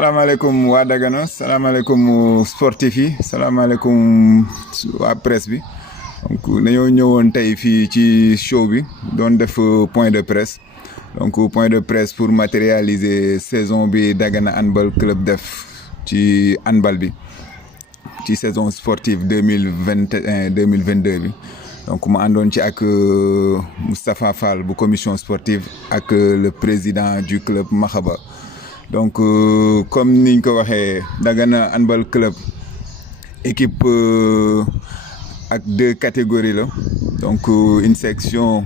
salaamaaleykum waa Dagana salaamaaleykum sportif yi salaamaaleykum waa presse bi donc dañoo ñëwoon tey fii ci show bi doon def point de presse donc point de presse pour matérialiser saison bi Dagana handball club def ci handball bi ci saison sportive 2021-2022 bi donc ma àndoon ci ak Moustapha Fall bu commission sportive ak le président du club Maxaba. Donc comme niñ ko waxee Dagana handball club équipe ak deux catégories la donc une section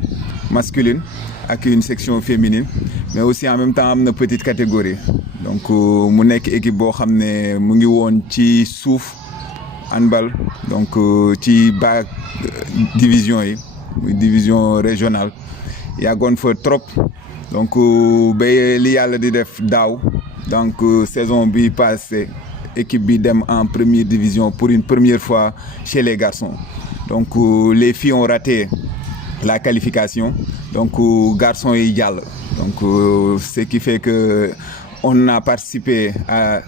masculine ak une section féminine mais aussi en même temps am na petite catégorie donc mu nekk équipe boo xam ne mu ngi woon ci suuf handball donc ci bas division yi muy division régionale yàggoon fa trop donc ba li yàlla di def daaw donc saison bi passée équipe bi dem en première division pour une première fois chez les garçons donc les filles ont raté la qualification donc garçons yi jàll donc ce qui fait que on a participé à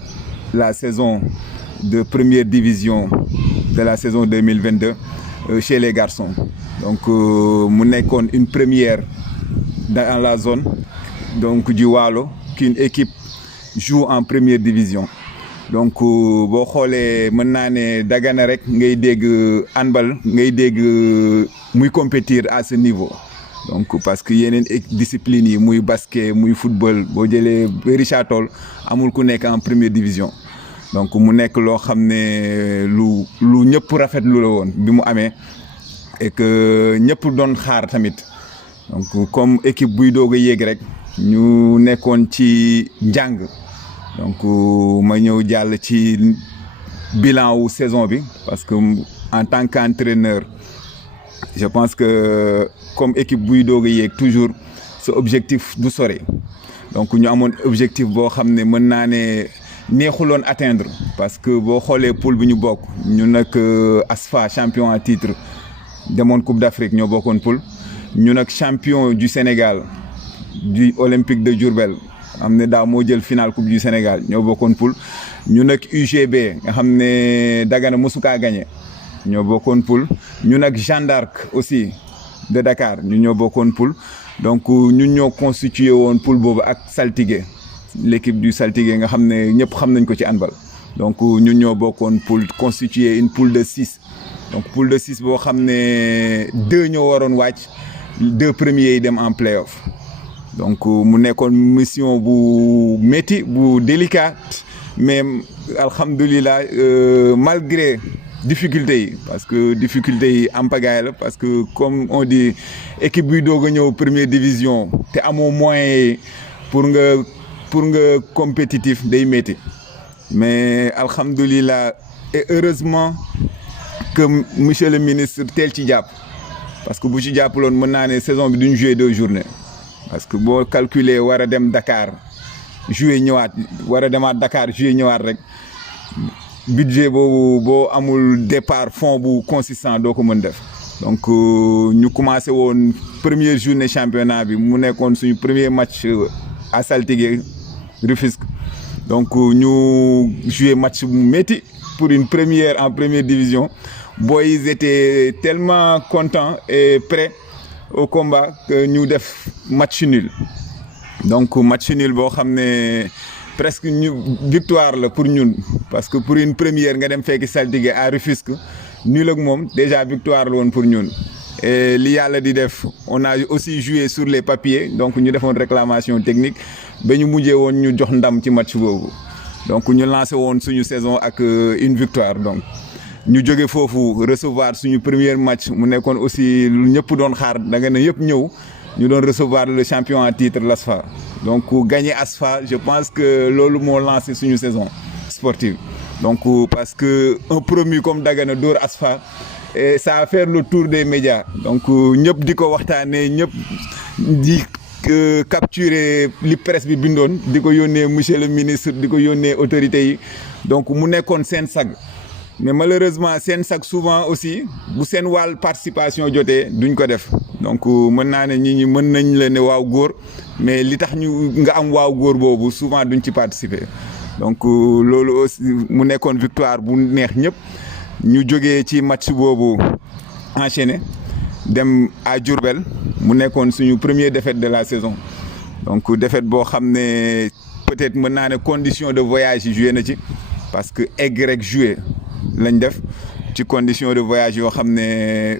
la saison de première division de la saison 2022 chez les garçons donc mu nekkoon une première dans la zone donc du Waalo qu'une équipe joue en première division donc boo xoolee mën naa ne Dagana rek ngay dégg handball ngay dégg muy compétir à ce niveau donc parce que yeneen discipline yi muy basket muy football boo jëlee Richard Toll amul ku nekk en première division donc mu nekk loo xam ne lu ñëpp rafetlu la woon bi mu amee et que ñëpp doon xaar tamit donc comme équipe buy doog a yéeg rek ñu nekkoon ci njàng donc ma ñëw jàll ci bilan wu saison bi parce que en tant qu'entraîneur je pense que comme équipe buy doog a yéeg toujours sa objectif du sore donc ñu amoon objectif boo xam ne mën naa ne neexuloon atteindre parce que boo xoolee poule bi ñu bokk ñu nag ASFA champion en titre demoon Coupe d'Afrique ñoo bokkoon poule ñu nag champion du Sénégal du Olympique de Diourbel am ne daaw moo jël finale Coupe du Sénégal ñoo bokkoon poule ñu nag UGB nga xam ne Dagana mosu kaa gagné ñoo bokkoon poule ñu nag Jeanne d'Arc aussi de Dakar ñu ñoo bokkoon poule donc ñun ñoo constitué woon poule boobu ak Saltigué l'équipe du Saltigué nga xam ne ñëpp xam nañ ko ci handball donc ñun ñoo bokkoon poule constitué une poule de 6 donc poule de 6 boo xam ne 2 ñoo waroon wàcc 2 premiers yi dem en play-off donc mu nekkoon mission bu métti bu délicate mais alhamdulilah malgré difficultés yi parce que difficultés yi am pagaille la parce que comme on dit équipe buy doog a ñëw première division te amoo moyens pour nga compétitif day métti mais alhamdulilah et heureusement que monsieur le ministre teel ci jàpp parce que bu ci jàppaloon mën naa ne saison bi duñ jouer 2 journées parce que boo calculer war a dem Dakar jouer ñëwaat war a demaat Dakar jouer ñëwaat rek budget boobu boo amul départ fond bu consistant doo ko mën def donc ñu commencé woon première journée championnat bi mu nekkoon suñu premier match à Saltigué Rufisque donc ñu jouer match bu métti pour une première en première division boys ils étaient tellement contents et prêts au combat que ñu def match nul donc match nul boo xam ne presque ñu victoire la pour ñun parce que pour une première nga dem fekki Saltigué à Rufisque nul ak moom déjà victoire la woon pour ñun et li yàlla di def on a aussi joué sur les papiers donc ñu defoon réclamation technique ba ñu mujjee woon ñu jox ndam ci match boobu donc ñu lancé woon suñu saison ak une victoire donc ñu jóge foofu recevoir suñu premier match mu nekkoon aussi lu ñëpp doon xaar Dagana yëpp ñëw ñu doon recevoir le champion en titre l'ASFA donc gagner ASFA je pense que loolu moo lancé suñu saison sportive donc parce que un promu comme Dagana dóor ASFA et ça a fait le tour des médias donc ñëpp di ko waxtaanee ñëpp di capturer li presse bi bindoon di ko yónnee monsieur le ministre di ko yónnee autorités yi donc mu nekkoon seen sag mais malheureusement seen sag souvent aussi bu seen wàll participation jotee duñ ko def donc mën naa ne ñi mën nañ la ne waaw góor mais li tax ñu nga am waaw góor boobu souvent duñ ci participer donc loolu aussi mu nekkoon victoire bu neex ñëpp ñu jógee ci match boobu enchaîné dem à Diourbel mu nekkoon suñu première défaite de la saison donc défaite boo xam ne peut-être mën naa ne condition de voyage yi joué na ci parce que egg rek joué lañ def ci condition de voyage yoo xam ne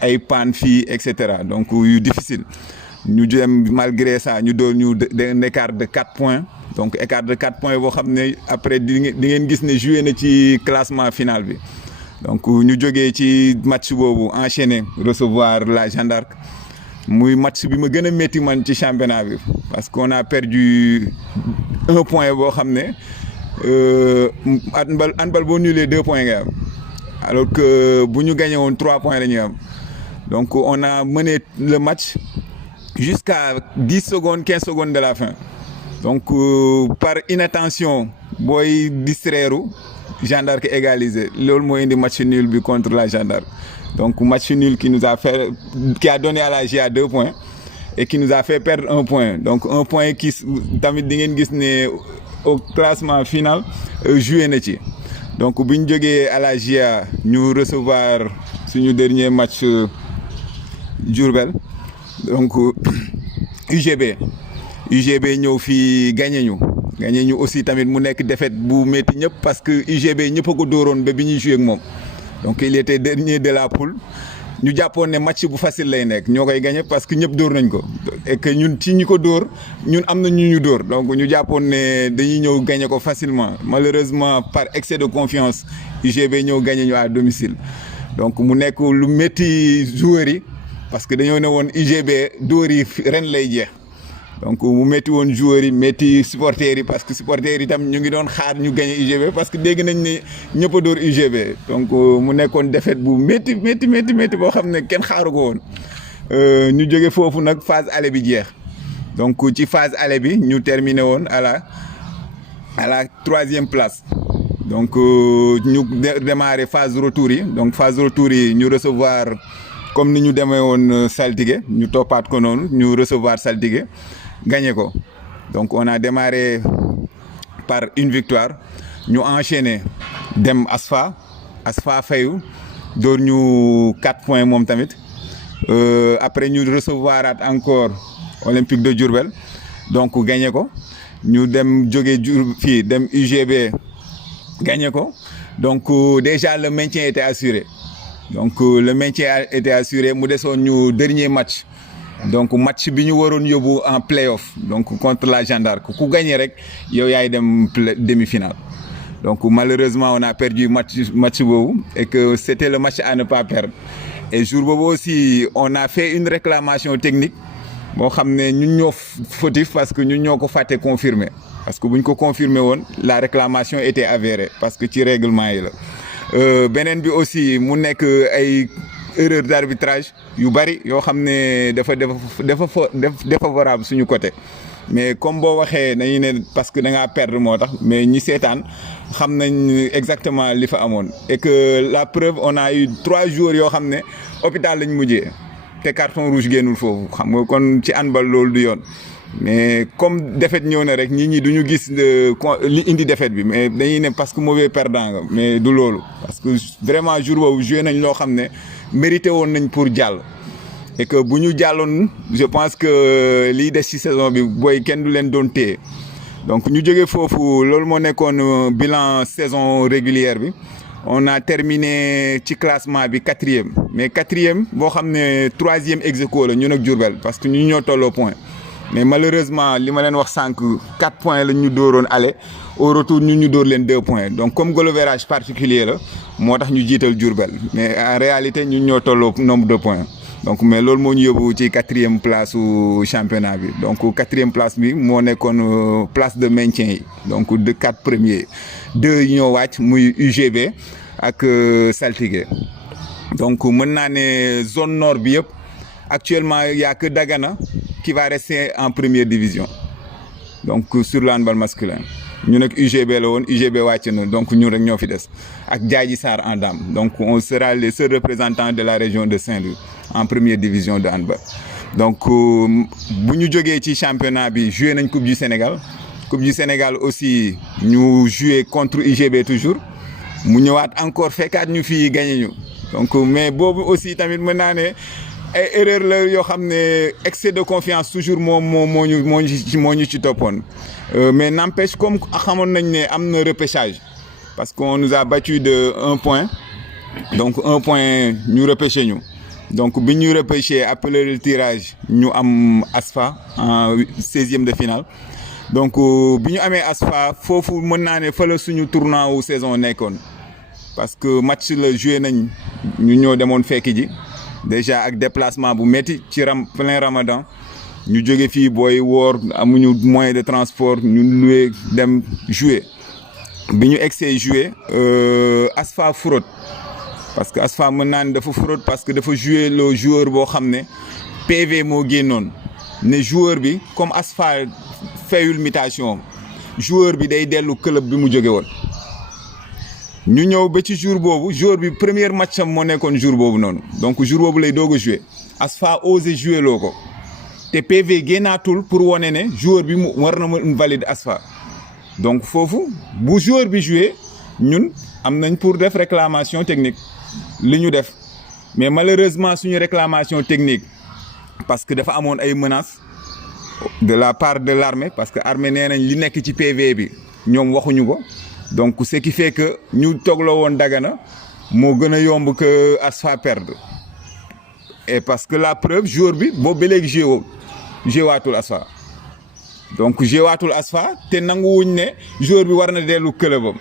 ay panne fii et cetera donc yu difficile ñu dem malgré ça ñu doon ñu un écart de 4 points donc écart de 4 points boo xam ne après di ngeen gis ne joué na ci classement final bi donc ñu jógee ci match boobu enchaîné recevoir la Jeanne d'Arc muy match bi ma gën a métti man ci championnat bi parce qu'on a perdu 1 point boo xam ne handball boo nullee 2 points nga am alors que bu ñu gagné woon 3 points la ñuy am donc on a mené le match jusqu'à 10 secondes 15 secondes de la fin donc par inattention booy distraire Jeanne d'Arc égalisé loolu moo indi match nul bi contre la Jeanne d'Arc donc match nul qui a donné à la GIA 2 points et qui nous a fait perdre 1 point donc 1 point qui tamit di ngeen gis ne au classement final joué na ci donc bi ñu jógee à la GIA ñu recevoir suñu dernier match Diourbel donc UGB ñëw fii gagné ñu aussi tamit mu nekk défaite bu métti ñëpp parce que UGB ñëpp a ko dóoroon ba bi ñuy joué ak moom donc il était dernier de la poule ñu jàppoon ne match bu facile lay nekk ñoo koy gagné parce que ñëpp dóor nañ ko et que ñun ci ñi ko dóor ñun am na ñu dóor donc ñu jàppoon ne dañuy ñëw gagné ko facilement malheureusement par excès de confiance UGB ñëw gagné ñu à domicile donc mu nekk lu métti joueurs yi parce que dañoo ne woon UGB dóor yi ren lay jeex donc mu métti woon joueurs yi métti supporters yi parce que supporters yi tam ñu ngi doon xaar ñu gagné UGB parce que dégg nañ ne ñëpp a dóor UGB donc mu nekkoon défaite bu métti boo xam ne kenn xaaru ko woon ñu jóge foofu nag phase aller bi jeex donc ci phase aller bi ñu terminé woon à la 3e place donc ñu démarré phase retour yi donc phase retour yi ñu recevoir comme ni ñu demee woon Saltigué ñu toppaat ko noonu ñu recevoir Saltigué gagné ko donc on a démarré par une victoire ñu enchaîné dem Asfa fayu door ñu 4 points moom tamit après ñu recevoiraat encore Olympique de Diourbel donc gagné ko ñu dem jóge fii dem UGB gagné ko donc déjà le maintien était assuré donc le maintien a été assuré mu desoon ñu dernier match donc match bi ñu waroon yóbbu en play-off donc contre la Jeanne d'Arc ku gagné rek yow yaay dem demi-finale donc malheureusement on a perdu match boobu et que c'était le match à ne pas perdre et jour boobu aussi on a fait une réclamation technique boo xam ne ñun ñoo fautif parce que ñun ñoo ko fàtte confirmer parce que bu ñu ko confirmer woon la réclamation était avérée parce que ci règlement yi la beneen bi aussi mu nekk ay erreur d'arbitrage yu bari yoo xam ne dafa défavorable suñu côté mais comme boo waxee dañuy ne parce que da ngaa perdre moo tax mais ñi seetaan xam nañ exactement li fa amoon et que la preuve on a eu 3 jours yoo xam ne hôpital lañ mujjee te carton rouge génnul foofu xam nga kon ci handball loolu du yoon mais comme défaite ñëw na rek ñi duñu gis li indi défaite bi mais dañuy ne parce que mauvais perdant nga mais du loolu parce que vraiment jour boobu joué nañ loo xam ne mérité woon nañ pour jàll et que bu ñu jàlloon je pense que lii des ci saison bi booy kenn du leen doon téye donc ñu jógee foofu loolu moo nekkoon bilan saison régulière bi on a terminé ci classement bi 4e mais 4e boo xam ne 3e ex aequo la ñun ak Diourbel parce que ñu ñoo tolloo point mais malheureusement li ma leen wax sànq 4 points lañ ñu dóoroon aller au retour ñu dóor leen 2 points donc comme goal average particulier la moo tax ñu jiital Diourbel mais en réalité ñun ñoo tolloo nombre de points donc mais loolu moo ñu yóbbu ci 4e place su championnat bi donc 4e place bi moo nekkoon place de maintien yi donc de 4 premiers 2 yi ñoo wàcc muy UGB ak Saltigué donc mën naa ne zone nord bi yëpp actuellement il y a que Dagana qui va rester en première division donc sur le handball masculin ñu nag UGB la woon UGB wàcc na donc ñun rek ñoo fi des ak Diadji Sarr en dame donc on sera les seuls représentants de la région de Saint-Louis en première division de handball donc bu ñu jógee ci championnat bi joué nañ coupe du Sénégal Coupe du Sénégal aussi ñu joué contre UGB toujours mu ñëwaat encore fekkaat ñu fii gagné ñu donc mais boobu aussi tamit mën naa ne ay erreur la yoo xam ne excès de confiance toujours moo ñu ci toppoon mais n'empêche comme xamoon nañ ne am na repêchage parce qu'on nous a battu de 1 point donc 1 point ñu repêché ñu donc bi ñu repêché après le tirage ñu am ASFA en 16e de finale donc bi ñu amee ASFA foofu mën naa ne fa la suñu tournant wu saison nekkoon parce que match la joué nañ ñu ñoo demoon fekki ji déjà ak déplacement bu métti ci plein Ramadan ñu jóge fii booy woor amuñu moyen de transport ñu loué dem jouer bi ñu egsee jouer ASFA fraude parce que ASFA mën naa ne dafa fraude parce que dafa jouer le joueur boo xam ne PV moo génnoon ne joueur bi comme ASFA fayul mutation joueur bi day dellu club bi mu jóge woon ñu ñëw ba ci jour boobu joueur bi premier match am moo nekkoon jour boobu noonu donc jour boobu lay doog a jouer ASFA osé jouer loo ko te PV génnaatul pour wane ne joueur bi mu war na mën valide ASFA donc foofu bu joueur bi jouer ñun am nañ pour def réclamation technique li ñu def mais malheureusement suñu réclamation technique parce que dafa amoon ay menaces de la part de l'armée parce que armée nee nañ li nekk ci PV bi ñoom waxuñu ko donc ce qui fait que ñu toogloo woon Dagana moo gën a yomb que ASFA perdre et parce que la preuve joueur bi boobu ba léegi joué waatul ASFA donc joué waatul ASFA te nanguwuñ ne joueur bi war na dellu clubam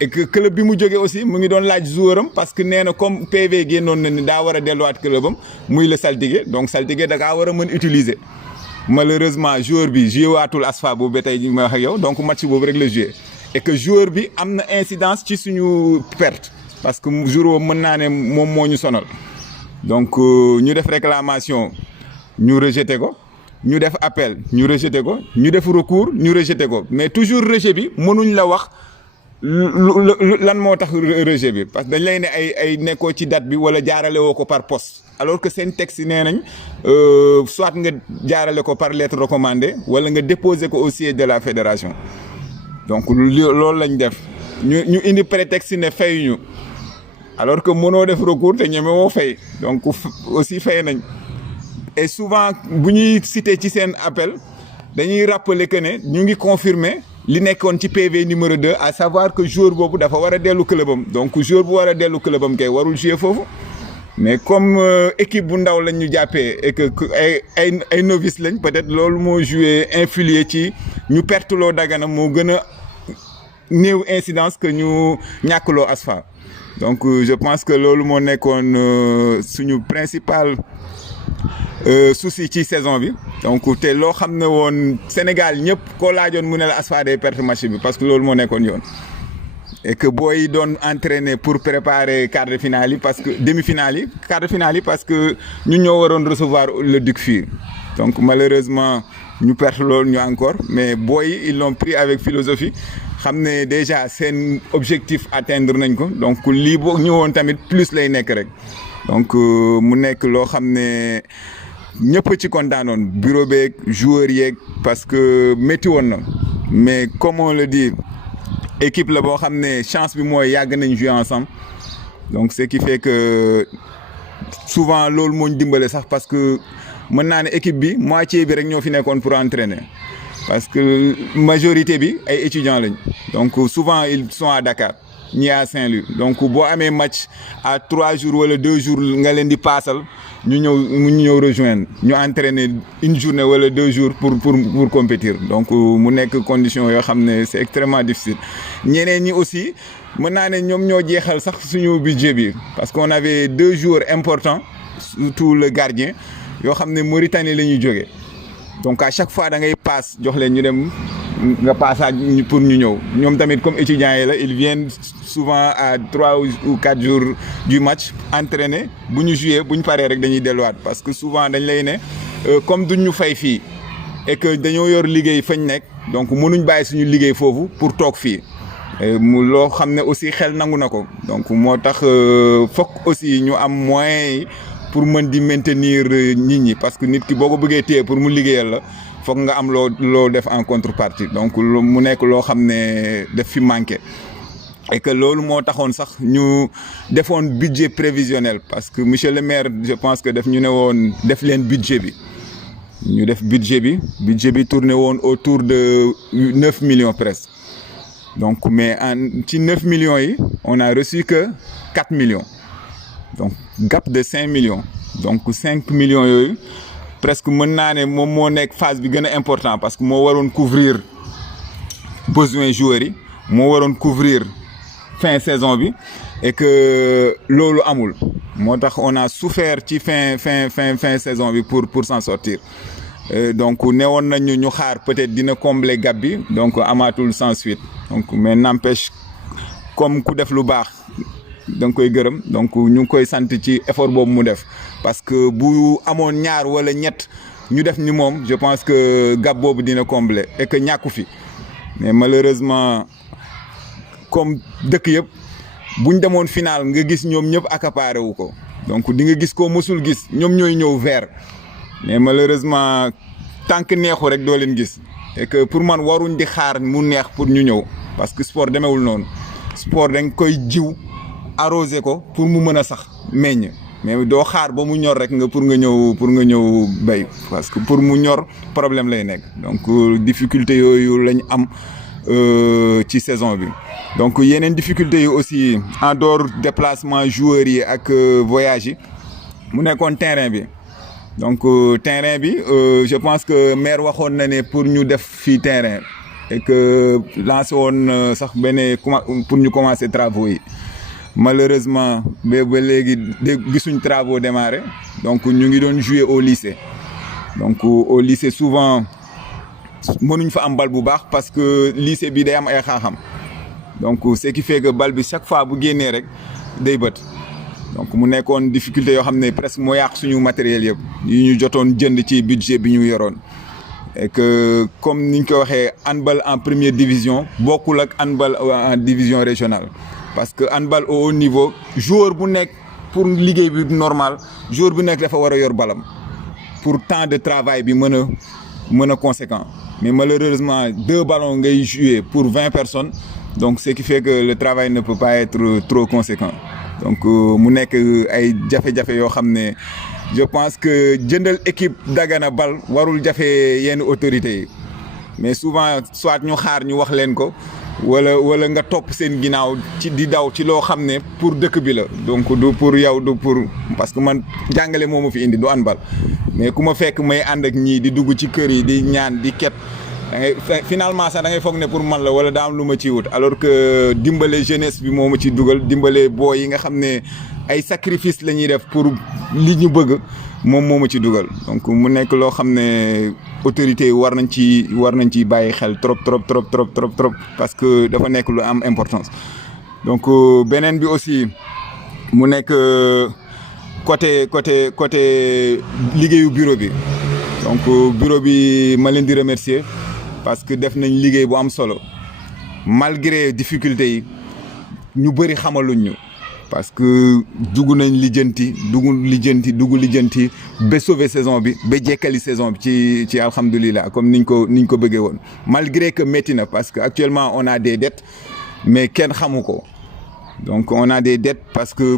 et que club bi mu jógee aussi mu ngi doon laaj joueuram parce que nee na comme PV génnoon na ni daa war a delluwaat clubam muy le saltige donc saltige da kaa war a mën utiliser malheureusement joueur bi joué waatul ASFA boobu ba tey ma wax ak yow donc match boobu rek la joué et que joueur bi am na incidence ci suñu perte parce que jour boobu mën naa ne moom moo ñu sonal donc ñu def réclamation ñu rejeté ko ñu def appel ñu rejeté ko ñu def recours ñu rejeté ko mais toujours rejet bi mënuñ la wax lan moo tax rejet bi parce que dañ lay ne ay nekkoo ci date bi wala jaarale woo ko par poste alors que seen texte nee nañ soit nga jaarale ko par lettre recommandée wala nga déposer ko au siège de la fédération donc loolu lañ def ñu indi prétexte ne fayuñu alors que mënoo def recours te ñeme woo fay donc aussi fay nañ et souvent bu ñuy cité ci seen appel dañuy rappeler que ne ñu ngi confirmer li nekkoon ci PV numéro 2 à savoir que joueur boobu dafa war a dellu clubam donc joueur bu war a dellu clubam kay warul jouer foofu mais comme équipe bu ndaw lañ ñu jàppee et que ay novice lañ peut-être loolu moo joué influer ci ñu perteloo Dagana moo gën a néew incidence que ñu ñàkkloo ASFA donc je pense que loolu moo nekkoon suñu principal souci ci saison bi donc te loo xam ne woon Sénégal ñëpp koo laajoon mu ne la ASFA day perte match bi parce que loolu moo nekkoon yoon et que booy doon entraîner pour préparer quart de finale yi parce que demi-finale yi quart de finale yi parce que ñun ñoo waroon recevoir le Duc fii donc malheureusement ñu perte loolu ñu encore mais booy ils l'ont pris avec philosophie xam ne déjà seen objectif atteindre nañ ko donc lii boo ñëwoon tamit plus lay nekk rek donc mu nekk loo xam ne ñëpp ci kontaanoon bureau beeg joueurs yeeg parce que métti woon na mais comme on le dit équipe la boo xam ne chance bi mooy yàgg nañ jouer ensemble donc ce qui fait que souvent loolu moo ñu dimbale sax parce que mën naa ne équipe bi moitié bi rek ñoo fi nekkoon pour entraîner parce que majorité bi ay étudiants lañ donc souvent ils sont à Dakar ñi à Saint-Louis donc boo amee match à 3 jours wala 2 jours nga leen di paasal ñu ñëw rejoindre ñu entraîner une journée wala 2 jours pour compétir donc mu nekk condition yoo xam ne c'est extrêmement difficile ñeneen ñi aussi mën naa ne ñoom ñoo jeexal sax suñu budget bi parce qu'on avait 2 joueurs importants surtout le gardien yoo xam ne Mauritanie la ñuy jógee donc à chaque fois da ngay paas jox leen ñu dem nga passage pour ñu ñëw ñoom tamit comme étudiants yi la ils viennent souvent à 3 ou 4 jours du match entraîner bu ñu jouer bu ñu paree rek dañuy delluwaat parce que souvent dañ lay ne comme duñ ñu fay fii et que dañoo yor liggéey fañ nekk donc mënuñ bàyyi suñu liggéey foofu pour toog fii mu loo xam ne aussi xel nangu na ko donc moo tax fokk aussi ñu am moyens yi pour mën di maintenir nit ñi parce que nit ki boo ko bëggee téye pour mu liggéeyal la foog nga am loo def en contrepartie donc mu nekk loo xam ne daf fi manqué et que loolu moo taxoon sax ñu defoon budget prévisionnel parce que monsieur le maire je pense que daf ñu ne woon def leen budget bi ñu def budget bi tourné woon autour de 9 millions presque donc mais ci 9 millions yi on a reçu que 4 millions donc gap de 5 millions donc 5 millions yooyu presque mën naa ne moom moo nekk phase bi gën a important parce que moo waroon couvrir besoin joueurs yi moo waroon couvrir fin saison bi et que loolu amul moo tax on a souffert ci fin saison bi pour s'en sortir donc newoon nañu ñu xaar peut-être dina combler gap bi donc amaatul sans suite donc mais n'empêche comme ku def lu baax da nga koy gërëm donc ñu ngi koy sant ci effort boobu mu def parce que bu amoon ñaar wala ñett ñu def ni moom je pense que gap boobu dina combler et que ñàkku fi mais malheureusement comme dëkk yëpp buñ demoon final nga gis ñoom ñëpp accaparé wu ko donc di nga gis ko mësul gis ñoom ñooy ñëw vert mais malheureusement tant que neexu rek doo leen gis et que pour man waruñ di xaar mu neex pour ñu ñëw parce que sport demewul noonu sport dañ koy jiw arrosé ko pour mu mën a sax meññ mais doo xaar ba mu ñor rek nga pour nga ñëw béy parce que pour mu ñor problème lay nekk donc difficulté yooyu lañ am ci saison bi donc yeneen difficulté yi aussi en dehors déplacement joueurs yi ak voyage yi mu nekkoon terrain bi donc terrain bi je pense que maire waxoon na ne pour ñu def fii terrain et que lancé woon sax benn pour ñu commencer travaux yi malheureusement ba léegi gisuñ travaux démarré donc ñu ngi doon jouer au lycée donc au lycée souvent mënuñ fa am bal bu baax parce que lycée bi day am ay xaaxam donc ce qui fait que bal bi chaque fois bu génnee rek day bët donc mu nekkoon difficulté yoo xam ne presque moo yàq suñu matériel yëpp yi ñu jotoon jënd ci budget bi ñu yoroon et que comme niñ ko waxee handball en première division bokkul ak handball en division régionale parce que handball au haut niveau joueur bu nekk pour liggéey bi normal joueur bu nekk dafa war a yor balam pour temps de travail bi mën a conséquent mais malheureusement 2 ballons ngay jouer pour 20 personnes donc ce qui fait que le travail ne peut pas être trop conséquent donc mu nekk ay jafe-jafe yoo xam ne je pense que jëndal équipe Dagana bal warul jafe yenn autorités yi mais souvent soit ñu xaar ñu wax leen ko wala nga topp seen ginnaaw ci di daw ci loo xam ne pour dëkk bi la donc du pour yow du pour parce que man jàngale moo ma fi indi du handball mais ku ma fekk may ànd ak ñii di dugg ci kër yi di ñaan di ket da ngay finalement sax da ngay foog ne pour man la wala daa am lu ma ciy wut alors que dimbale jeunesse bi moo ma ci dugal dimbale booy yi nga xam ne ay sacrifice la ñuy def pour li ñu bëgg moom moo ma ci dugal donc mu nekk loo xam ne autorités yi war nañ ci bàyyi xel trop parce que dafa nekk lu am importance donc beneen bi aussi mu nekk côté liggéeyu bureau bi donc bureau bi ma leen di remercier parce que def nañ liggéey bu am solo malgré difficultés yi ñu bëri xamaluñ ñu parce que dugg lijjanti ba sauver saison bi ba jekkali saison bi ci alhamdulilah comme niñ ko bëggee woon malgré que métti na parce que actuellement on a des dettes mais kenn xamu ko donc on a des dettes parce que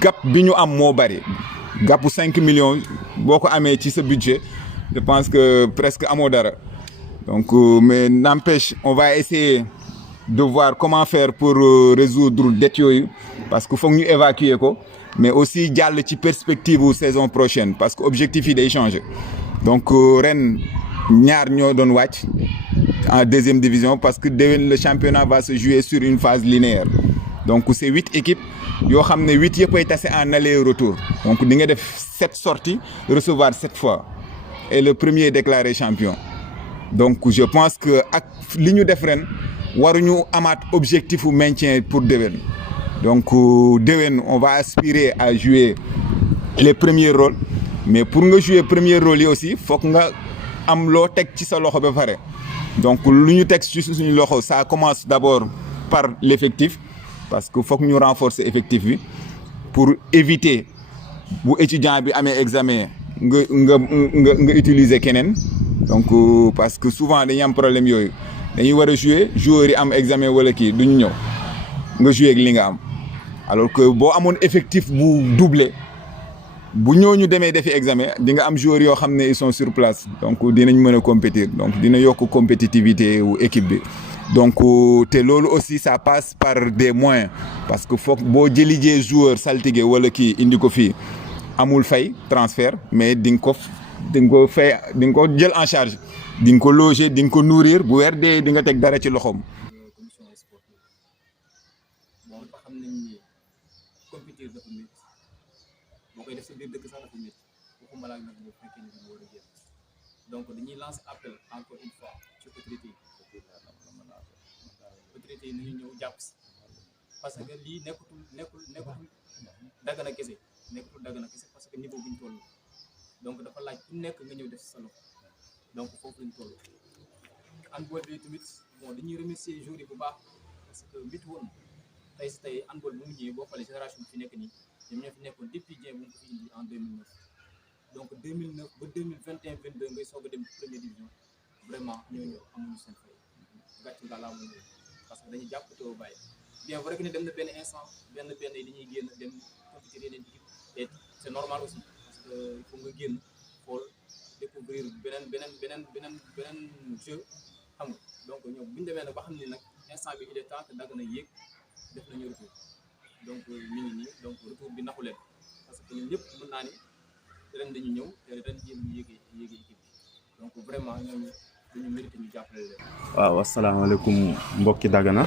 gap bi ñu am moo bari gapu 5 millions boo ko amee ci sa budget je pense que presque amoo dara donc mais n'empêche on va essayer de voir comment faire pour résoudre dettes yooyu parce que foog ñu évacuer ko mais aussi jàll ci perspective u saison prochaine parce que objectif yi day changer donc ren ñaar ñoo doon wàcc en deuxième division parce que déwén le championnat va se jouer sur une phase linéaire donc c'est 8 équipes yoo xam ne 8 yëpp ay tase en aller retour donc di nga def 7 sorties recevoir 7 fois et le premier déclaré champion donc je pense que ak li ñu def ren waruñu amaat objectif u maintien pour déwén donc déwén on va aspirer à jouer les premiers rôles mais pour nga jouer premier rôle yi aussi foog nga am loo teg ci sa loxo ba pare donc lu ñu teg ci suñu loxo ça commence d'abord par l'effectif parce que foog ñu renforcer effectif bi pour éviter bu étudiant bi amee examen nga utiliser keneen donc parce que souvent dañuy am problème yooyu dañuy war a jouer joueurs yi am examen wala kii duñu ñëw nga jouer ak li nga am alors que boo amoon effectif bu doublé bu ñooñu demee defi examen di nga am joueurs yoo xam ne ils sont sur place donc dinañ mën a compétir donc dina yokk compétitivité wu équipe bi donc te loolu aussi ça passe par des moyens parce que foog boo jëlijee joueur saltige wala kii indi ko fii amul fay transfert mais di nga ko fay di nga ko jël en charge di nga ko loger di nga ko nourrir bu weer dee di nga teg dara ci loxoom. commission sportive bon ba xam nañ ni compétir dafa métti boo koy def sa biir dëkk sax dafa métti waxuma laa nag boo fekkee ni war a génn donc dañuy lancer appel encore une fois ci autorité yi nañu ñëw jàpp si parce que lii nekkul Dagana kese parce que niveau bu ñu toll donc dafa laaj ku nekk nga ñëw def si sa loxo donc foofu lañ toll handball bi tamit bon dañuy remercier joueurs yi bu baax parce que mbit woon tey handball bu mu ñëwee boo xoolee génération bi fi nekk nii ñoom ñoo fi nekkoon depuis Dieng bu ñu ko fi indi en 2009 donc 2009 ba 2021 22 ngay soog a dem première division vraiment ñooñu amuñu seen fay gàcc nga laa moom parce que dañuy jàpp te bàyyi bien vrai que ne dem na benn instant benn yi dañuy génn dem compétir yeneen équipe et c'est normal aussi parce que il faut nga génn xool découvrir beneen jeu xam nga donc ñoom bu ñu demee nag ba xam ne nag instant bi il est temps que Dagana yéeg def nañu retour donc mi ngi nii donc retour bi naxu leen parce que ñun ñëpp mën naa ni ren dañu ñëw te ren jéem ñu yéegee équipe bi donc vraiment ñooñu dañu mérité ñu jàppale leen. waaw asalaamaaleykum mbokki Dagana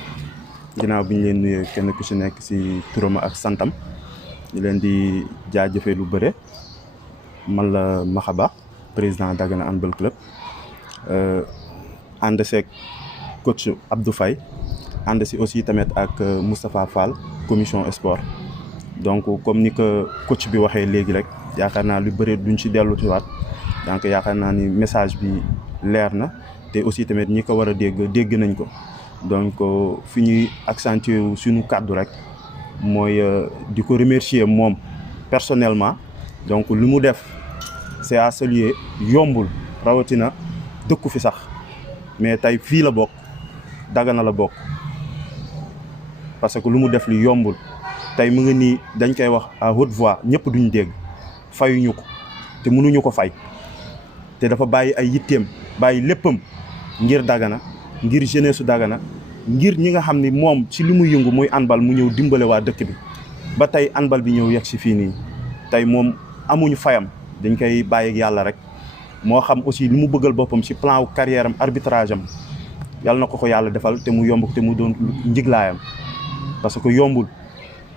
ginnaaw bi ñu leen nuyee kenn ku ci nekk ci turam ak santam ñu leen di jaajëfee lu bëre man la Maxaba président Dagana handball club ànd seeg coach Abdou Faye ànd si aussi tamit ak Moustapha Fall commission sport donc comme ni ko coach bi waxee léegi rek yaakaar naa lu bëre duñ ci dellu ci waat donc yaakaar naa ni message bi leer na te aussi tamit ñi ko war a dégg nañ ko donc fi ñuy accentuer suñu kàddu rek mooy di ko remercier moom personnellement donc lu mu def c'est à saluer yombul rawatina dëkku fi sax mais tey fii la bokk Dagana la bokk parce que lu mu def li yombul tey mu ngi nii dañ koy wax à haute voix ñëpp duñ dégg fayuñu ko te mënuñu ko fay te dafa bàyyi ay yitteem bàyyi léppam ngir Dagana ngir jeunesse su Dagana ngir ñi nga xam ni moom ci li muy yëngu muy handball mu ñëw dimbale waa dëkk bi ba tey handball bi ñëw yegg si fii nii tey moom amuñu fayam dañ koy bàyyi ak yàlla rek moo xam aussi li mu bëggal boppam ci plan wu carrière am arbitrage am yàlla na ko yàlla defal te mu yomb te mu doon njiglaayam parce que yombul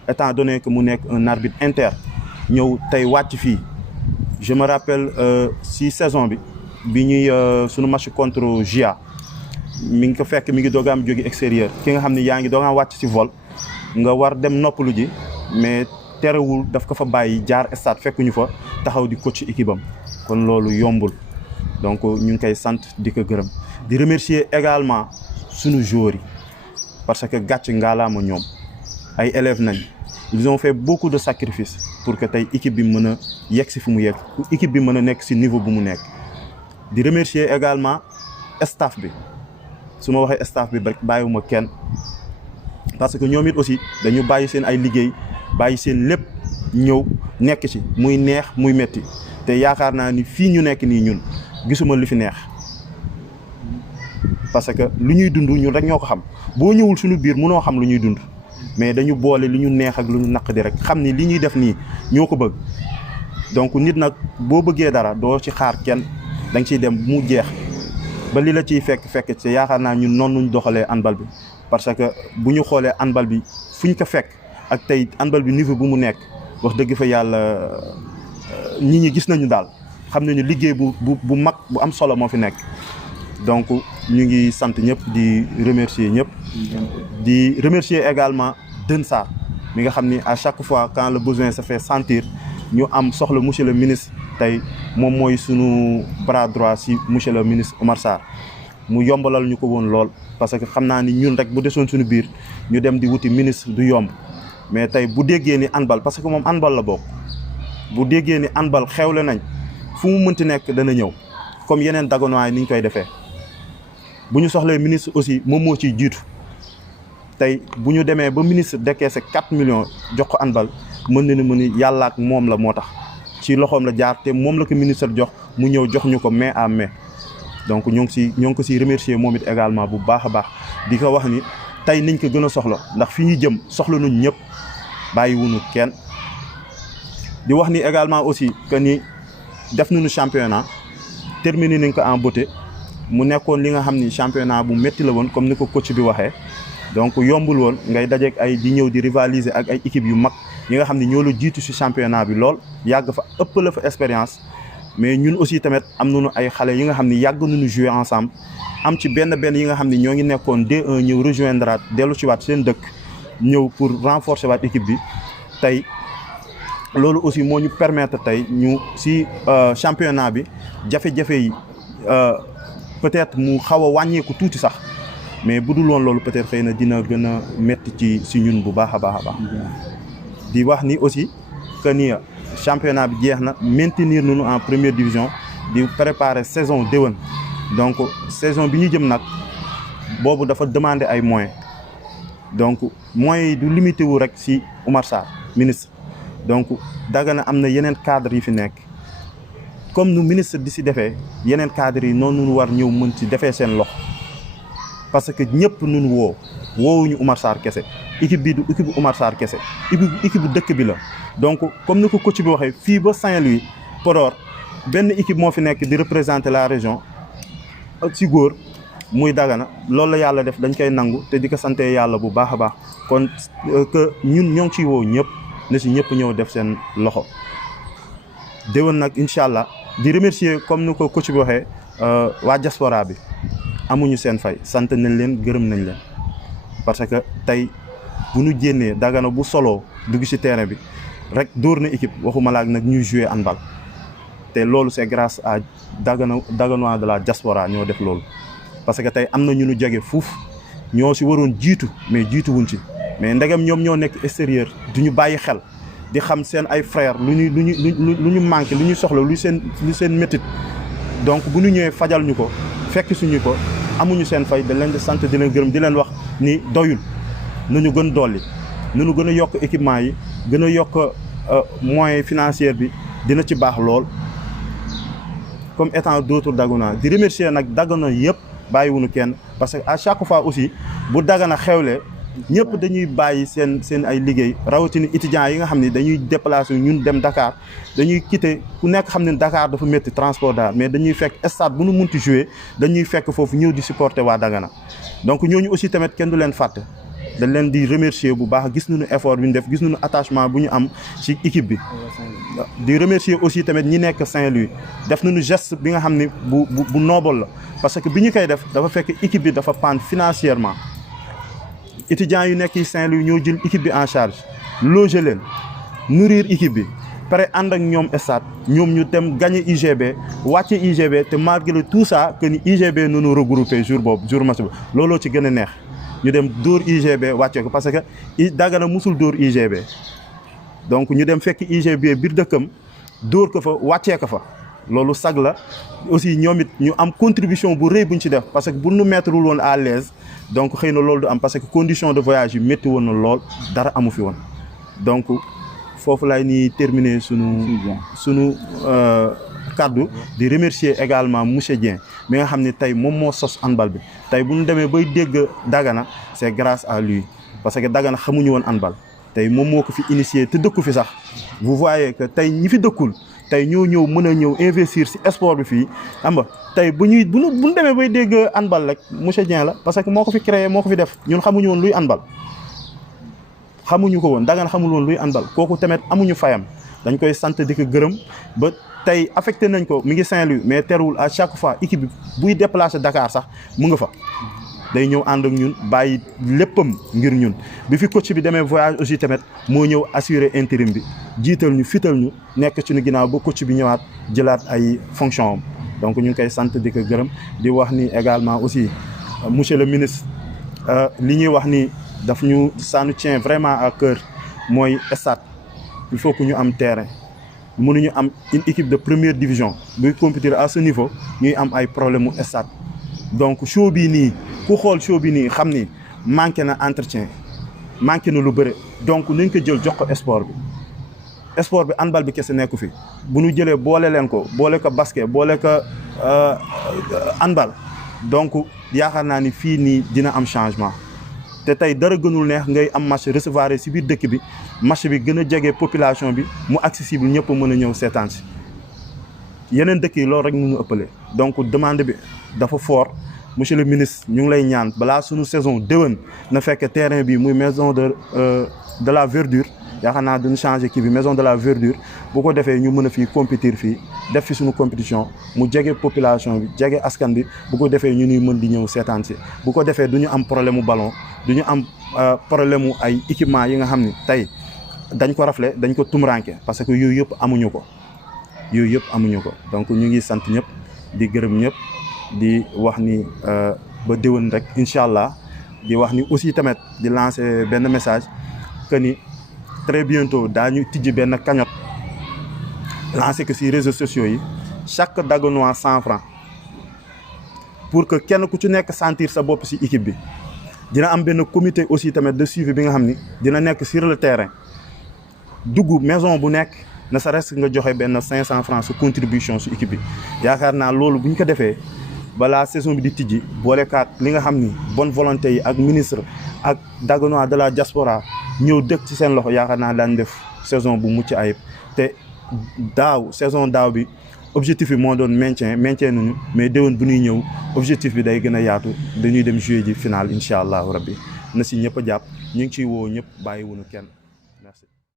étant donné que mu nekk un arbitre inter ñëw tey wàcc fii je me rappelle si saison bi ñuy sunu match contre GIA mi ngi ko fekk mi ngi doog am jóge extérieur ki nga xam ne yaa ngi doog am wàcc si vol nga war dem noppalu ji mais terewul daf ko fa bàyyi jaar stade fekkuñu fa taxaw di coach équipe am kon loolu yombul donc ñu ngi koy sant di ko gërëm di remercier également sunu joueurs yi parce que gàcc ngaalaama ñoom ay élèves nañ ils ont fait beaucoup de sacrifices pour que tey équipe bi mën a yegg si fu mu yegg équipe bi mën a nekk si niveau bu mu nekk di remercier également staff bi su ma waxee staff bi rek bàyyiwuma kenn parce que ñoom it aussi dañu bàyyi seen ay liggéey bàyyi seen lépp ñëw nekk ci muy neex muy metti te yaakaar naa ni fii ñu nekk nii ñun gisuma lu fi neex parce que lu ñuy dund ñun rek ñoo ko xam boo ñëwul suñu biir mënoo xam lu ñuy dund mais dañu boole lu ñu neex ak lu ñu naq di rek xam ni li ñuy def nii ñoo ko bëgg donc nit nag boo bëggee dara doo ci xaar kenn da nga ciy dem mu jeex ba li la ciy fekk ci yaakaar naa ñun noonu ñu doxalee handball bi parce que bu ñu xoolee handball bi fu ñu ko fekk ak tey handball bi niveau bu mu nekk wax dëgg fa yàlla nit ñi gis nañu daal xam nañu liggéey bu mag bu am solo moo fi nekk donc ñu ngi sant ñëpp di remercier ñëpp di remercier également Dën Sarr mi nga xam ni à chaque fois quand le besoin se fait sentir ñu am soxla monsieur le ministre tey moom mooy sunu bras droit si monsieur le ministre Omar Sarr mu yombalal ñu ko woon lool parce que xam naa ni ñun rek bu desoon suñu biir ñu dem di wuti ministre du yomb mais tey bu déggee ni handball parce que moom handball la bokk bu déggee ni handball xewle nañ fu mu mënti nekk dana ñëw comme yeneen Daganois yi ni ñu koy defee bu ñu soxlee ministre aussi moom moo ciy jiitu tey bu ñu demee ba ministre décaissé 4 millions jox ko handball mën na ni yàlla ak moom la moo tax ci loxoom la jaar te moom la ko ministre jox mu ñëw jox ñu ko main à main donc ñoo ngi ko si remercier moom it également bu baax a baax di ko wax ni tey niñ ko gën a soxla ndax fi ñu jëm soxla nañ ñëpp bàyyiwuñu kenn di wax ni également aussi que ni def nañu championnat terminé nañ ko en beauté mu nekkoon li nga xam ni championnat bu métti la woon comme ni ko coach bi waxee donc yombul woon ngay dajeek ay di ñëw di rivaliser ak ay équipes yu mag yi nga xam ni ñoo la jiitu ci championnat bi lool yàgg fa ëpp la fa expérience mais ñun aussi tamit am nañu ay xale yi nga xam ni yàgg nañu jouer ensemble am ci benn yi nga xam ni ñoo ngi nekkoon D1 ñëw rejoindre dellu ci waat seen dëkk ñëw pour renforcer waat équipe bi tey loolu aussi moo ñu permettre tey ñu ci championnat bi jafe-jafe yi peut-être mu xaw a wàññeeku tuuti sax mais bu dul woon loolu peut-être xëy na dina gën a métti ci ñun bu baax a baax a baax di wax ni aussi que ni championnat bi jeex na maintenir nañu en première division di préparer saison déwén donc saison bi ñu jëm nag boobu dafa demander ay moyens donc moyens yi du limité wu rek ci Oumar Sarr ministre donc Dagana am na yeneen cadres yi fi nekk comme nu ministre di ci defee yeneen cadres yi noonu ñu war ñëw mën ci defee seen loxo parce que ñëpp nun woowuñu Oumar Sarr kese équipe bi du équipe bu Oumar Sarr kese équipe bu dëkk bi la donc comme ni ko coach bi waxee fii ba Saint-Louis Podor benn équipe moo fi nekk di représenter la région ak ci góor muy Dagana loolu la yàlla def dañ koy nangu te di ko sante yàlla bu baax a baax kon que ñun ñoo ngi ciy woo ñëpp na ci ñëpp ñëw def seen loxo déwén nag incha allah di remercier comme ni ko coach bi waxee waa diaspora bi amuñu seen fay sant nañ leen gërëm nañ leen parce que tey bu ñu génnee Dagana bu solo dugg ci terrain bi rek dóor na équipe waxuma laak nag ñuy jouer handball te loolu c'est grâce à Daganois de la diaspora ñoo def loolu parce que tey am na ñu nu jege fuuf ñoo ci waroon jiitu mais jiitu wuñ ci mais ndegam ñoom ñoo nekk extérieur du ñu bàyyi xel di xam seen ay frères lu ñu manqué lu ñu soxla lu seen métit donc bu ñu ñëwee fajal ñu ko fekk suñu ko amuñu seen fay da leen di sant di leen gërëm di leen wax ni doyul nañu gën dolli nañu gën a yokk équipement yi gën a yokk moyens financiers bi dina ci baax lool comme étant d'autres Daganois di remercier nag Dagana yëpp bàyyiwuñu kenn parce que à chaque fois aussi bu Dagana xewlee ñëpp dañuy bàyyi seen ay liggéey rawatina étudiants yi nga xam ne dañuy déplacer ñun dem Dakar dañuy quitter ku nekk xam ne Dakar dafa métti transport daal mais dañuy fekk stade bu nu munti jouer dañuy fekk foofu ñëw di supporter waa Dagana donc ñooñu aussi tamit kenn du leen fàtte dañ leen di remercier bu baax gis nañu effort bi ñu def gis nañu attachement bu ñu am ci équipe bi di remercier aussi tamit ñi nekk Saint-Louis def nañu geste bi nga xam ne bu noble la parce que bi ñu koy def dafa fekk équipe bi dafa panne financièrement étudiants yu nekk Saint-Louis ñoo jël équipe bi en charge loger leen nourrir équipe bi pare ànd ak ñoom stade ñoom ñu dem gagner UGB wàcce UGB te malgré tout ça que ni UGB noonu regroupé jour match bi looloo ci gën a neex ñu dem dóor UGB wàcce ko parce que Dagana musul dóor UGB donc ñu dem fekk UGB biir dëkkam dóor ko fa wàccee ko fa loolu sag la aussi ñoom it ñu am contribution bu rëy bu ñu ci def parce que bu ñu mettrewul woon à l'aise donc xëy na loolu du am parce que condition de voyage yi métti woon na lool dara amu fi woon donc foofu laay ni terminer sunu kaddu di remercier également monsieur Dieng mi nga xam ne tey moom moo sos handball bi tey bu ñu demee bay dégg Dagana c'est grâce à lui parce que Dagana xamuñu woon handball tey moom moo ko fi initié te dëkku fi sax vous voyez que tey ñi fi dëkkul tey ñoo ñëw mën a ñëw investir ci sport bi fii xam nga tey bu ñu demee bay dégg handball rek monsieur Dieng la parce que moo ko fi créé moo ko fi def ñun xamuñu woon luy handball xamuñu ko woon Dagana xamul woon luy handball kooku tamit amuñu fayam dañ koy sant di ko gërëm ba tey affecté nañ ko mi ngi Saint-Louis mais terewul à chaque fois équipe bi buy déplacer Dakar sax mu nga fa day ñëw ànd ak ñun bàyyi léppam ngir ñun bi fi coach bi demee voyage aussi tamit moo ñëw assurer intérim bi jiital ñu fital ñu nekk ci ñu ginnaaw ba coach bi ñëwaat jëlaat ay fonction am donc ñu ngi koy sant di ko gërëm di wax ni également aussi monsieur le ministre li ñuy wax ni daf ñu ça nous tient vraiment à cœur mooy stade il faut que ñu am terrain mënuñu am une équipe de première division buy compétir à ce niveau ñuy am ay problème mu stade donc show bii nii ku xool show bi nii xam ni manqué na entretien manqué na lu bëre donc nañ ko jël jox ko sport bi handball bi kese nekku fi bu ñu jëlee boole leen ko boole ko basket boole ko handball donc yaakaar naa ni fii nii dina am changement te tey dara gënul neex ngay am match recevoir si biir dëkk bi match bi gën a jege population bi mu accessible ñëpp mën a ñëw seetaan si yeneen dëkk yi loolu rek ñu ëppale donc demande bi dafa fort monsieur le ministre ñu ngi lay ñaan balaa suñu saison déwén na fekk terrain bi muy maison de la verdure yaakaar naa duñu changé kii bi maison de la verdure bu ko defee ñu mën a fii compétir fii def fi suñu compétition mu jege population bi jege askan bi bu ko defee ñu ñuy mën di ñëw seetaan si bu ko defee du ñu am problème mu ballon du ñu am problème mu ay équipement yi nga xam ni tey dañ ko rafle dañ ko tumranke parce que yooyu yëpp amuñu ko donc ñu ngi sant ñëpp di gërëm ñëpp di wax ni ba déwén rek incha allah di wax ni aussi tamit di lancer benn message que ni très bientôt daañu tijji benn cagnotte lancer que ci réseaux sociaux yi chaque Dagonois 100 francs pour que kenn ku ci nekk sentir sa bopp ci équipe bi dina am benn comité aussi tamit de suivi bi nga xam ni dina nekk sur le terrain dugg maison bu nekk ne serait-ce que nga joxe benn 500 francs su contribution su équipe bi yaakaar naa loolu bu ñu ko defee balaa saison bi di tijji boolekaat li nga xam ni bonne volonté yi ak ministre ak Dagonois de la diaspora ñëw dëkk ci seen loxo yaakaar naa daan def saison bu mucc ayib te saison daaw bi objectif bi moo doon maintien nañu mais déwén bu ñuy ñëw objectif bi day gën a yaatu dañuy dem jouer ji final incha allahu rabbi na si ñëpp a jàpp ñu ngi ciy woo ñëpp bàyyiwuñu kenn.